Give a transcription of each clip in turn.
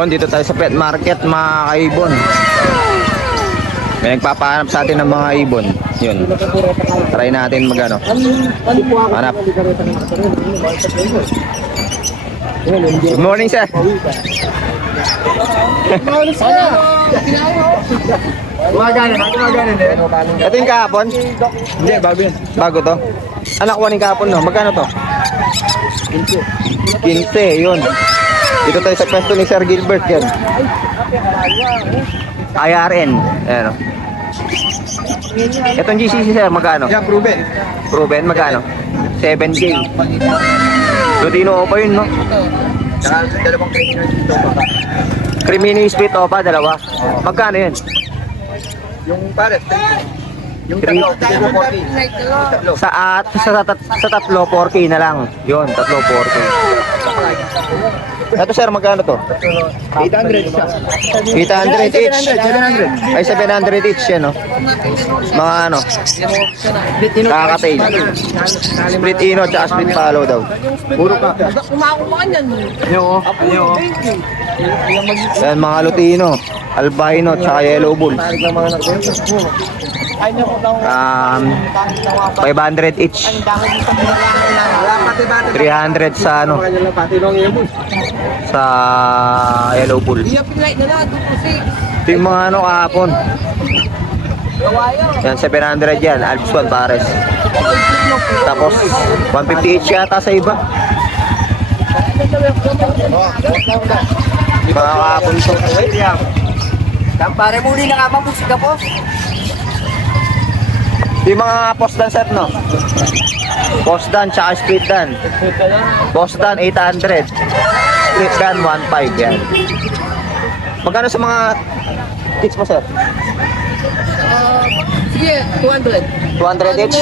Yun, dito tayo sa pet market mga kaibon. May nagpapahanap sa atin ng mga ibon. Yun. Try natin magano. Hanap. Good morning, sir. Ito yung kahapon? Hindi, bago yan. Bago to? Anak ko ni kahapon, no? Magkano to? 15, yun. Dito tayo sa pwesto ni Sir Gilbert, yan. IRN. Ayan, o. Itong GCC, sir, magkano? Yan, proven. Proven, magkano? 7K. Lutino pa yun, no? Saka dalawang criminal dito baka. Crimini split opa, dalawa. Magkano yun? Yung pares, yung Three. tatlo, Sa tatlo, 4K na lang. Yun, tatlo, 4K. Ito, sir, magkano to? 800 siya. 800 each. 700. Ay, 700 each yan, no? Mga ano, kakatail. Split ino, tsaka split follow daw. Puro ka. Ayo, ayo. Yan, mga Lutino, albino, tsaka yellow bull. 500 each. 300 sa ano, sa yellow bull. Ito yung mga ano kahapon. Yan, 700 yan, Alps 1 pares. Tapos 150 each yata sa iba. Mga kahapon to. Pare muli na kapang musika po. Yung mga post dan set, no? Post dan tsaka split dan. Post dan 800. Split dan 1.5 yan. Magkano sa mga kits mo, sir? Sige, 200. 200 each?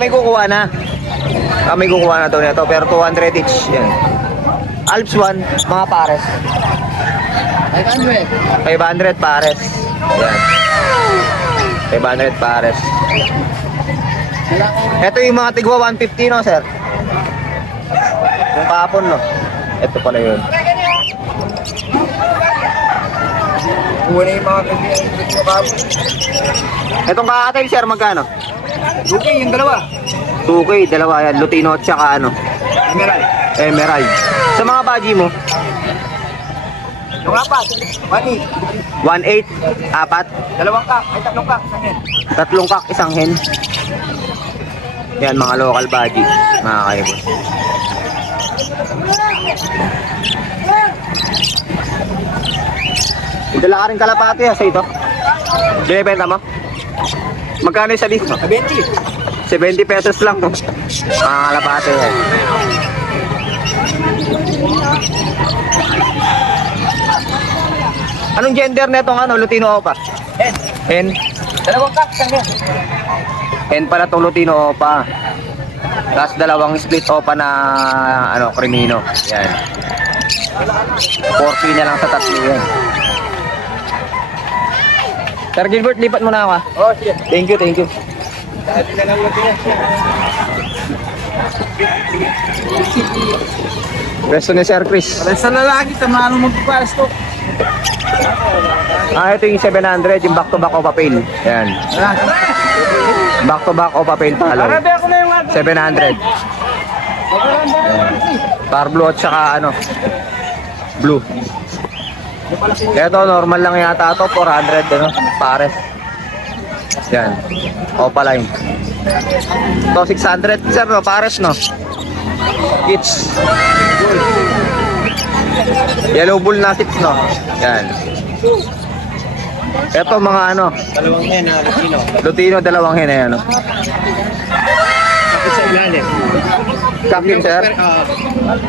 May kukuha na. May kukuha na to nito, pero 200 each. Yan. Alps 1, mga pares. 500. 500 pares. Yan. 500 pares. Ito yung mga tigwa 150, no, sir? Yung kahapon, no? Ito pala yun. Kuha yung mga kaibigan ko bago. Itong kakatail, sir, magkano? Okay, yung dalawa. 2K, dalawa yan. Lutino at saka ano? Emerald. Emerald. Sa mga baji mo? Yung apat. 1.8, apat. Dalawang kak. Ay, tatlong kak. Isang yan. Tatlong kak, isang hen. Yan, mga local baji. Mga kaibon. Dala ka rin kalapati, ha, sa ito. Binibenta mo? Magkano yung sa dito? 70. 70 pesos lang. Mga kalapati, ha. Anong gender na itong ano, Lutino Opa? Hen. Hen? Dalawang kak. Isang yan. Hen pala itong Lutino Opa. Tapos dalawang split Opa na ano, Crimino. Yan. 4K na lang sa tatlo yan. Sir Gilbert, lipat mo na ako, ha? Oh, sige. Thank you, thank you. Dati na lang yung Presto ni Sir Chris. Sa lalaki, tamano magpaparas to. Ito yung 700, yung back-to-back o papel. Yan. Back-to-back o papel palo. Arabi ako na yung 700. Par blue at saka ano, blue. Ito, normal lang yata ito, 400, ano, pares. Yan, Opaline. Ito, 600, sir, no, pares, no? Kits. Yellow bull na kits, no? Yan. Ito, mga ano, dalawang hen na Lutino. Lutino, dalawang hen, ano? Kapit sa ilalim. Captain, sir.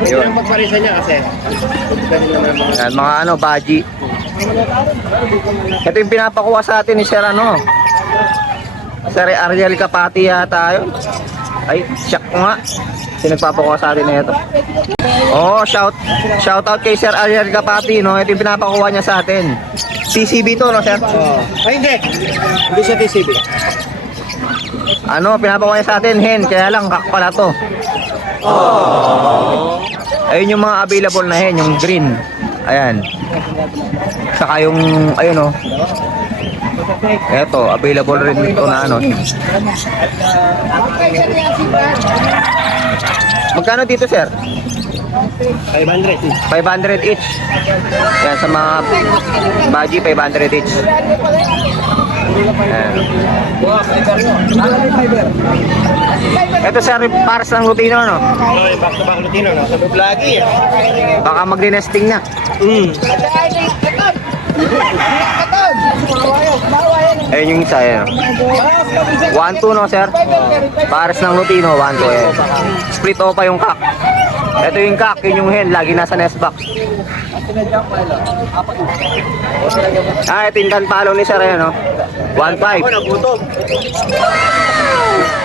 Yun ang pagparisan niya kasi. Yan, mga ano, baji. Ito yung pinapakuha sa atin ni Sir ano, Sir Ariel Kapati yata yun. Ay, siyak ko nga. Sino nagpapakuha sa atin na ito? Oh, shout out kay Sir Ariel Kapati, no? Ito yung pinapakuha niya sa atin. TCB to, no, sir? Ay, hindi. Hindi siya TCB. Ano, pinapakuha niya sa atin, hen. Kaya lang, kak pala to. Ayun yung mga available na hen, yung green. Ayan. Saka yung, ayun oh. Eto, available rin ito na ano. Magkano dito, sir? 500. 500 each. Yan, sa mga baji, 500 each. Ayan. Ito, sir, pares ng Lutino, no? Back to back Lutino, no? Sabi lagi. Baka magdinesting na. Ayun yung isa, ayan. 1-2, no, sir? Pares ng Lutino, 1-2, ayan. Split opa yung kak. Ito yung kak, yun yung hen, lagi nasa nest box. Ito yung danpalo ni sir, ayan, no? 1-5.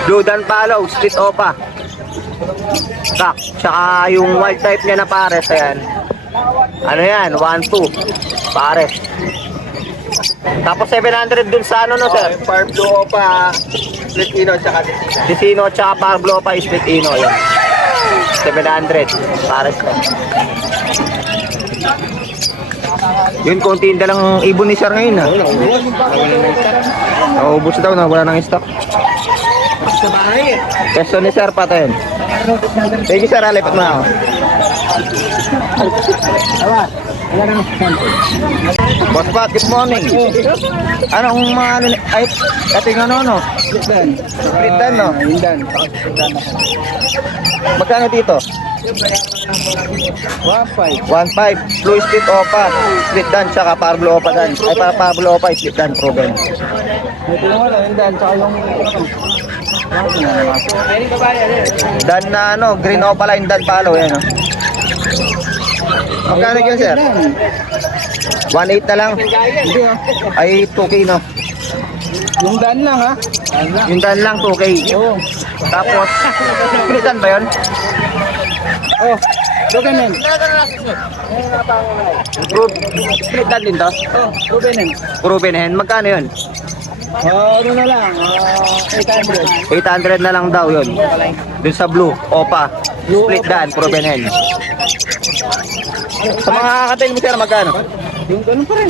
Blue danpalo, split opa. Kak, tsaka yung wild type niya na pares, ayan. Ano yan, 1-2. Pares. Tapos 700 dun sa ano, no, sir? Parblo pa. Split Ino, tsaka Disino tsaka Parblo pa, split ino, ayan. 700. Pares na. Yun, konti dalang ibon ni sir ngayon, ha? Naubos daw, na wala nang stock. sa bahay. Peso ni sir pa tayo. Thank you, sir. Alipat mo ako. Boss Pat, good morning. Anong mga ano, ay, ating ano, no? Split dan, no? Magkano dito? 1.5. 1.5. Blue split opa. Split dan, tsaka Parblo opa dan. Ay, Parblo opa, split dan, proven. Ito yung wala, yung dan, tsaka yung... Dan na ano, green opa line, dan palo, yan, no? Magkano yun, sir? 1.8 na lang. Hindi ah. Ay, 2K, no? Yung dan lang ha. Yung dan lang, 2K. Oo. Tapos, split dan ba yun? Oh, Rubenin. Split dan din to? Oh, Rubenin. Proven hen. Magkano yun? Ano na lang, 800. 800 na lang daw yun. Dun sa blue, opa. Split dan, proven hen. Sa mga kakatil mo, sir, magkano? Yung ganun pa rin.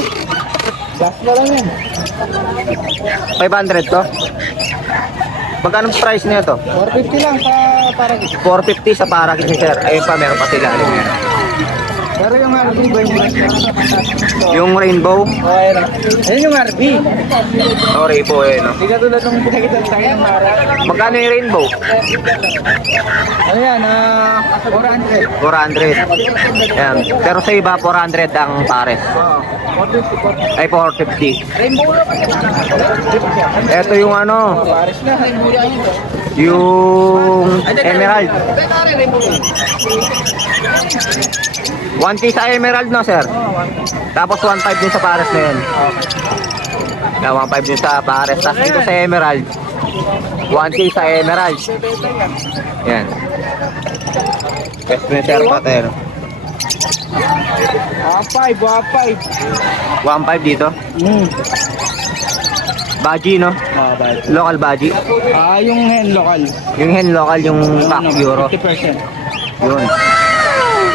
Gas na lang yan. 500 to? Magkano price niya to? 450 lang sa parang. 450 sa parakit ni sir. Ayun pa, meron pa sila. Pero yung RB ba yung Yung rainbow, Oh, ayun ah. Ayun yung RB. sorry po eh, no? Hindi ka tulad nung pinakita sa akin ng Mara. Magkano yung rainbow? Ano yan, 400. 400. Yan. Pero sa iba, 400 ang pares. Ay, 450. Ito yung ano, Paris na. yung emerald. 1K sa emerald, no, sir? Tapos 1.5 din sa pares na yun. 1.5 din sa pares. Tapos dito sa emerald, 1K sa emerald. Yan. Best friend, sir, pa tayo. 5. 1.5 dito. Baji, no? Bad. Local baji. Yung hen local. Yung hen local, yung pack euro. 50%. Yun.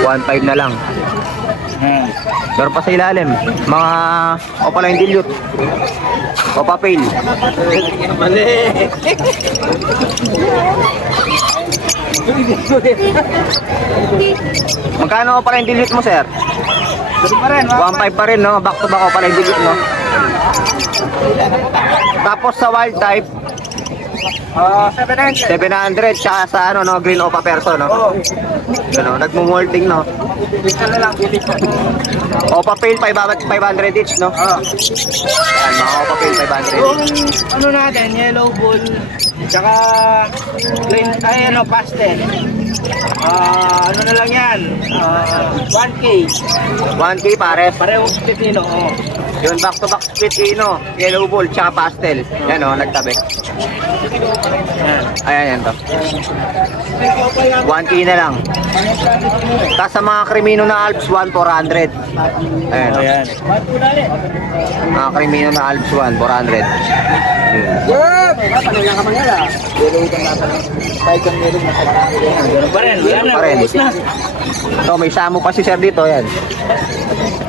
1.5 na lang. Pero pa sa ilalim, mga opaline dilute. Opapil. Mali. Magkano opaline dilute mo, sir? Pa rin, 1.5 pa rin, no? Back to back opaline dilute, no? Tapos sa wild type, 700. 700, tsaka sa ano, no? Green opa perso, no? Yun, no? Nagmumolting, no? Ano lang, Opa pail, 500 each, no? Yan, mga opa pail, 500 yung each. ano natin, yellow bull, tsaka green, pastel. Ano na lang yan, 1K. 1K pares. Parehong pipino, oh. Yun, back to back split ino, yellow ball, tsaka pastel. Yan, no? Nagtabi. Ayan, yan to. 1K na lang. Tapos sa mga krimino na Alps 1, 400. Ayan. Oh. Ayan. Mga krimino na Alps 1, 400. Pa rin, wala na. Pa rin. So, may samo pa si sir dito. Ayan.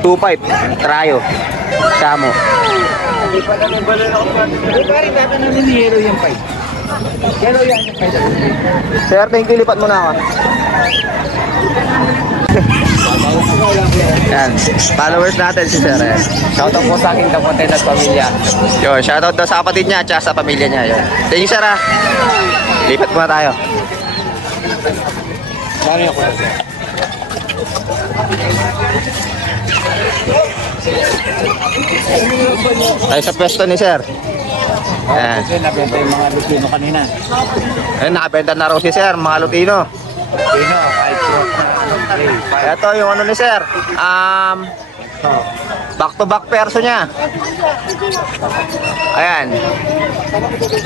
2.5. Trayo. Samo. Sir, thank you. Lipat mo na ako. Yan. Followers natin si sir. Ayan. Shoutout po sa aking kapatid at pamilya. Yun, shoutout daw sa kapatid niya at sa pamilya niya. Yun. Thank you, sir. Ah. Lipat muna tayo. Dami ako na siya. Tayo sa pwesto ni sir. Ayan. Kasi nabenta yung mga Lutino kanina. Ayun, nakabenta na raw si sir, mga Lutino. Lutino, 5 Ito yung ano ni sir. Back to back perso niya. Ayan.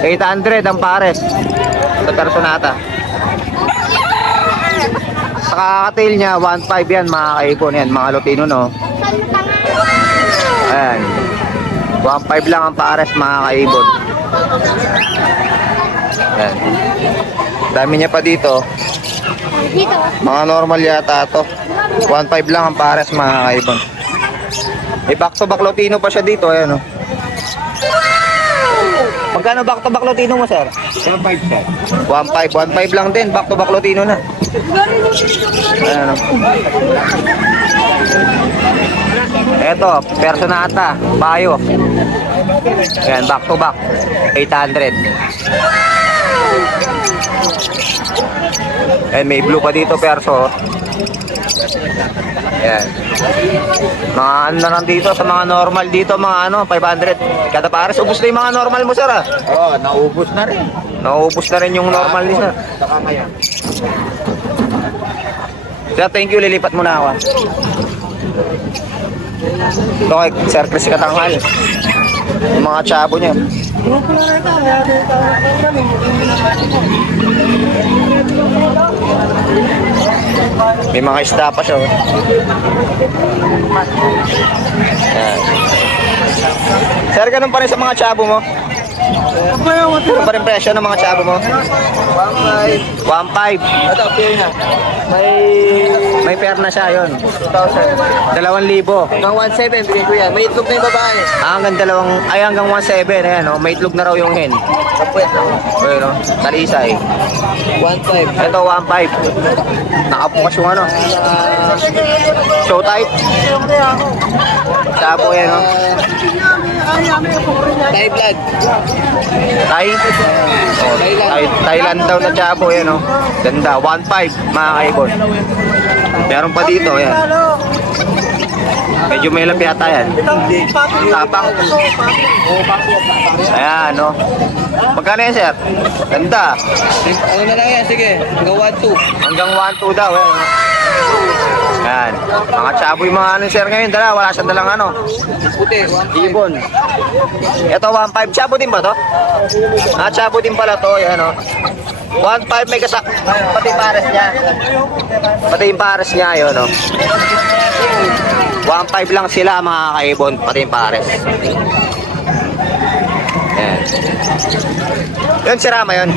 800 ang pares. Ito personata. Sa kakatail niya, 1.5 yan mga kaipon yan, mga Lutino no. Ayan. 1.5 lang ang pares mga kaibon. Ayan. Dami niya pa dito. Mga normal yata to. 1.5 lang ang pares mga kaibon. May back to back Lutino pa siya dito. Ayan o. Magkano back to back Lutino mo sir? 5 siya. 1.5. 1.5 lang din. Back to back Lutino na. Ayan o. Eto, personata, bayo. Ayan, back to back. 800. And may blue pa dito perso. Ayan. Mga ano na lang dito sa mga normal dito, mga ano, 500. Kada pares, ubos na yung mga normal mo sir ah. Oo, naubos na rin. Naubos na rin yung normal ni sir. Saka kaya. Sir, thank you, lilipat mo na ako. Ah. Ito kay Sir Chris Katanghal. Yung mga tsabo niya. May mga isda pa siya. Oh. Ayan. Sir, ganun pa rin sa mga tsabo mo? Ganun pa rin presyo ng mga tsabo mo? 1.5. 1.5. Ito, pili na. May pair na siya, yun. 2,000. 2,000. Hanggang 1.7, bigay ko yan. May itlog na yung babae. Hanggang 1.7, ayan, oh. May itlog na raw yung hen. Kapwet. Ayun, oh. Talisay. 1.5. Ito, 1.5. Nakabukas yung ano. Show type. Sabo yan, oh. Thai blood. Thai? Oh, Thailand daw na tsabo yan, oh. Ganda, 1.5, mga kaibon. Meron pa dito, yan. Medyo may lap yata yan. Tapang. Ayan, no. Magkano yan, sir? Ganda. Ano na lang yan, sige. Hanggang 1.2. Hanggang 1.2 daw, yan. Ayan. Mga tsabo yung mga ano, sir, ngayon. Dala, wala siyang dalang ano. Puti, 1.5. Ibon. Ito, 1.5. Tsabo din ba to? Ah, tsabo din pala to. Yan, no. 1.5 may kasak. Pati yung pares niya. Pati yung pares niya, yun, no. 1.5 lang sila mga kaibon, pati yung pares. Ayan. Yun, sirama yun.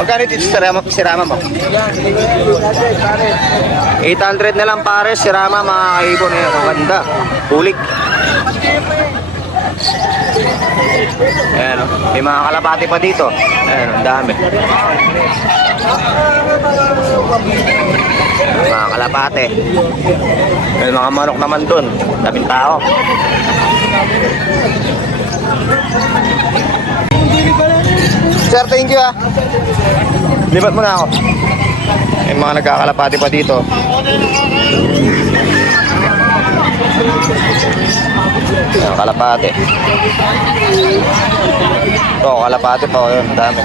Magkano dito sirama mo? 800 na lang pares, sirama mga kaibon. Ayan, ang ganda. Pulik. Ayan, may mga kalapati pa dito. Ayan, ang dami. Mga kalapate. May mga manok naman dun. Daming tao. Sir, thank you ah. Lipat mo na ako. May mga nagkakalapati pa dito. Ayan, kalapate. Ito, kalapate pa. Ayan, dami.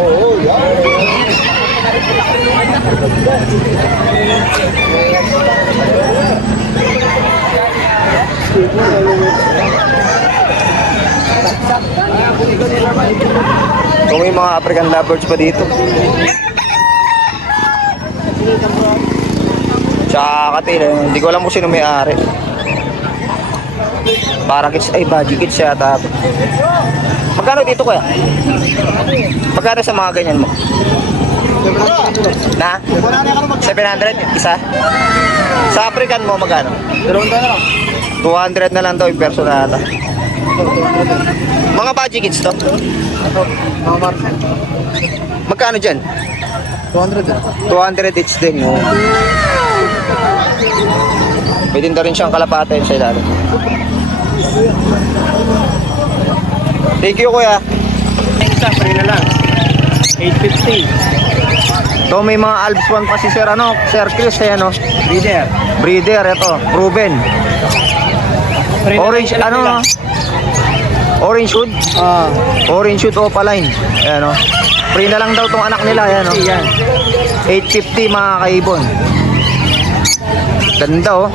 Oo, yan. So may mga African lovebirds pa dito. Tsaka katil, hindi ko alam kung sino may-ari. Para kids, ay budgie kids yata. Magkano dito kaya? Magkano sa mga ganyan mo? Na? 700 isa? Sa African mo magkano? 200 na lang daw yung personal. Mga budgie kids to? Magkano dyan? 200 each din. Oh. May tinda rin siyang kalapate sa ilalim. Thank you kuya. Isa, free na lang. 850. So may mga Alps 1 pa si Sir ano, Sir Chris ano. Leader. Breeder ito, proven. Orange ano? Orange hood. Orange hood opaline. Ayan o. Free na lang daw tong anak nila, ayan o. 850 mga kaibon. Ganda o.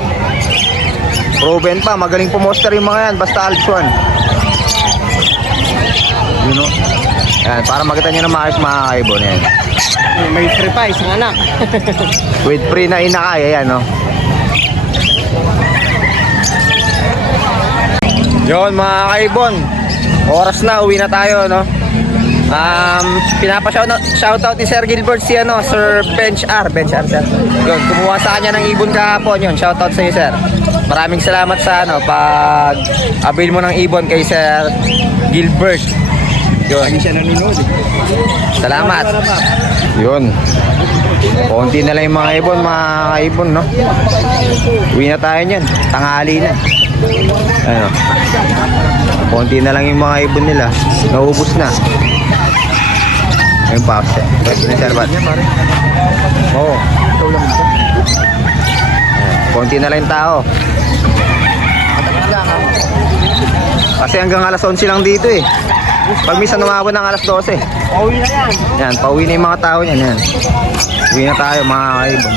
Proven pa, magaling pumoster yung mga yan, basta Alps 1. Yun o. Ayan, para makita nyo na maayos mga kaibon. Ayan. May free pa, isang anak. With free na inakay, ayan o. Yun mga kaibon, oras na, uwi na tayo no. Pinapa-shoutout ni Sir Gilbert si ano, Sir Bench R sir. Yun, kumuha sa kanya ng ibon kahapon yun. Shoutout sa iyo sir. Maraming salamat sa ano, pag avail mo ng ibon kay Sir Gilbert. Yun. Hindi siya nanonood. Salamat. Yun. Konti na lang yung mga ibon no. Uwi na tayo niyan. Tanghali na. Ano? Konti na lang yung mga ibon nila. Naubos na. Ayun pa. Reservat. Oo. Konti na lang yung tao. Kasi hanggang alas 11 lang dito eh. Pag minsan umabot ng alas 12. Pauwi na yan. Yan, pauwi na yung mga tao niyan. Yan. Uwi na tayo mga kaibon.